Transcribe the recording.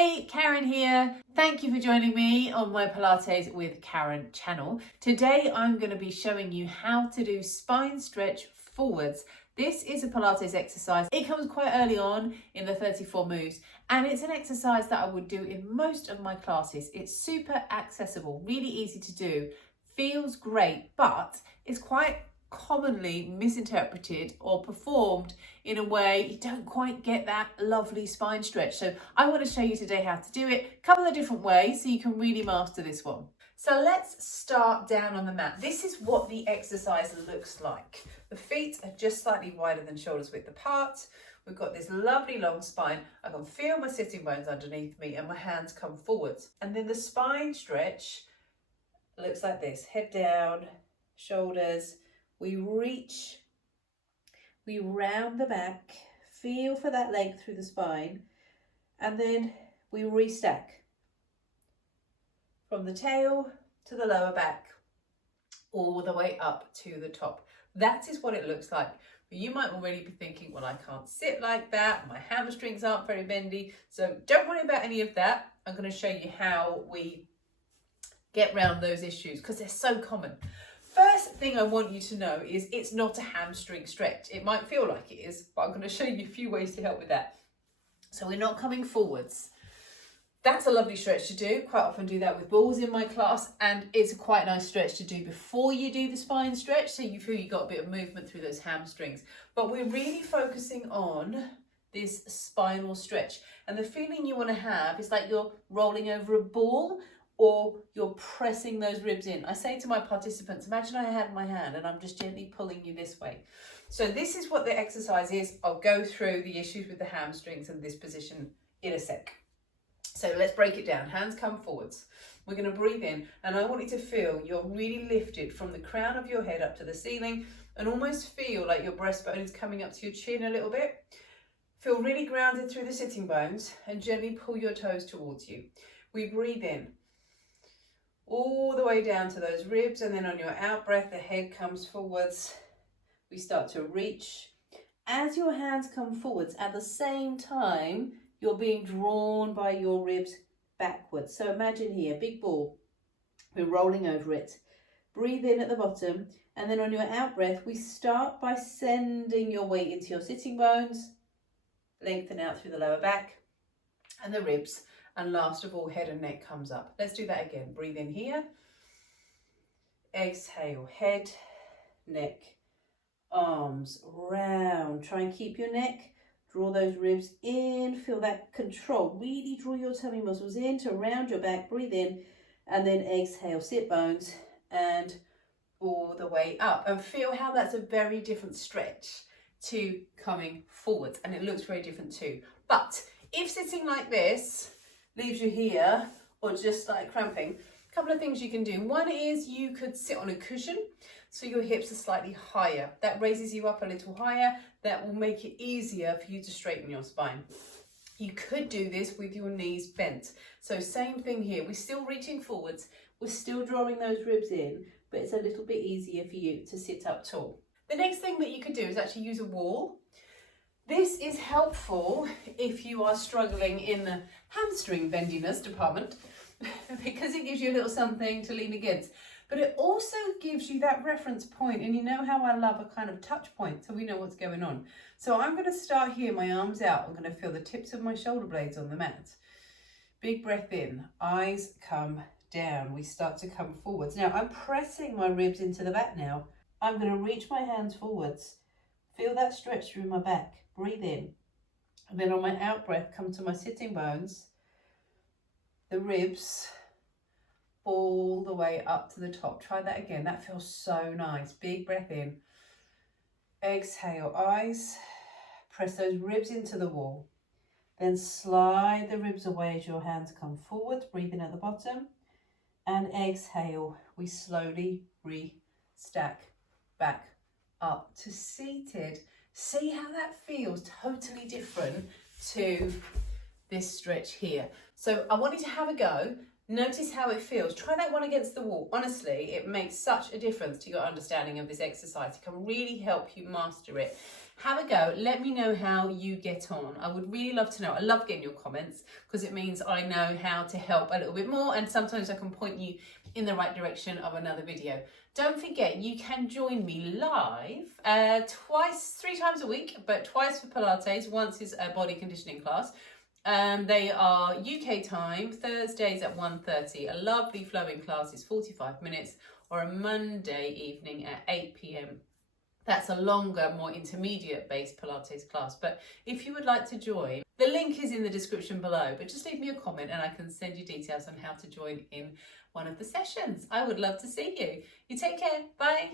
Hey, Karen here. Thank you for joining me on my Pilates with Karen channel. Today I'm going to be showing you how to do spine stretch forwards. This is a Pilates exercise. It comes quite early on in the 34 moves and it's an exercise that I would do in most of my classes. It's super accessible, really easy to do, feels great, but it's quite commonly misinterpreted or performed in a way you don't quite get that lovely spine stretch. So I want to show you today how to do it a couple of different ways so you can really master this one. So let's start down on the mat. This is what the exercise looks like. The feet are just slightly wider than shoulders width apart. We've got this lovely long spine. I can feel my sitting bones underneath me and my hands come forwards. And then the spine stretch looks like this. Head down, shoulders. We reach, we round the back, feel for that length through the spine, and then we restack from the tail to the lower back, all the way up to the top. That is what it looks like. You might already be thinking, well, I can't sit like that. My hamstrings aren't very bendy. So don't worry about any of that. I'm going to show you how we get around those issues because they're so common. First thing I want you to know is it's not a hamstring stretch. It might feel like it is, but I'm going to show you a few ways to help with that. So we're not coming forwards. That's a lovely stretch to do. Quite often do that with balls in my class, and it's a quite nice stretch to do before you do the spine stretch, so you feel you got a bit of movement through those hamstrings. But we're really focusing on this spinal stretch, and the feeling you want to have is like you're rolling over a ball, or you're pressing those ribs in. I say to my participants, imagine I had my hand and I'm just gently pulling you this way. So this is what the exercise is. I'll go through the issues with the hamstrings and this position in a sec. So let's break it down. Hands come forwards. We're gonna breathe in, and I want you to feel you're really lifted from the crown of your head up to the ceiling, and almost feel like your breastbone is coming up to your chin a little bit. Feel really grounded through the sitting bones and gently pull your toes towards you. We breathe in, all the way down to those ribs, and then on your out breath, the head comes forwards. We start to reach. As your hands come forwards, at the same time, you're being drawn by your ribs backwards. So imagine here, big ball, we're rolling over it. Breathe in at the bottom, and then on your out breath, we start by sending your weight into your sitting bones, lengthen out through the lower back and the ribs. And last of all, head and neck comes up. Let's do that again. Breathe in here. Exhale, head, neck, arms round. Try and keep your neck. Draw those ribs in. Feel that control. Really draw your tummy muscles in to round your back. Breathe in. And then exhale, sit bones and all the way up. And feel how that's a very different stretch to coming forwards. And it looks very different too. But if sitting like this leaves you here or just like cramping, a couple of things you can do. One is you could sit on a cushion so your hips are slightly higher. That raises you up a little higher. That will make it easier for you to straighten your spine. You could do this with your knees bent. So same thing here. We're still reaching forwards. We're still drawing those ribs in, but it's a little bit easier for you to sit up tall. The next thing that you could do is actually use a wall. This is helpful if you are struggling in the hamstring bendiness department because it gives you a little something to lean against. But it also gives you that reference point, and you know how I love a kind of touch point so we know what's going on. So I'm going to start here, my arms out. I'm going to feel the tips of my shoulder blades on the mat. Big breath in, eyes come down. We start to come forwards. Now I'm pressing my ribs into the back now. I'm going to reach my hands forwards. Feel that stretch through my back. Breathe in, and then on my out breath, come to my sitting bones, the ribs, all the way up to the top. Try that again. That feels so nice. Big breath in. Exhale, eyes. Press those ribs into the wall. Then slide the ribs away as your hands come forward. Breathe in at the bottom. And exhale. We slowly re-stack back up to seated. See how that feels totally different to this stretch here. So I want you to have a go. Notice how it feels. Try that one against the wall. Honestly, it makes such a difference to your understanding of this exercise. It can really help you master it. Have a go. Let me know how you get on. I would really love to know. I love getting your comments because it means I know how to help a little bit more, and sometimes I can point you in the right direction of another video. Don't forget, you can join me live 3 times a week, but twice for Pilates. Once is a body conditioning class. They are UK time, Thursdays at 1:30. A lovely flowing class is 45 minutes, or a Monday evening at 8 p.m. That's a longer, more intermediate based Pilates class. But if you would like to join, the link is in the description below, but just leave me a comment and I can send you details on how to join in one of the sessions. I would love to see you. You take care. Bye.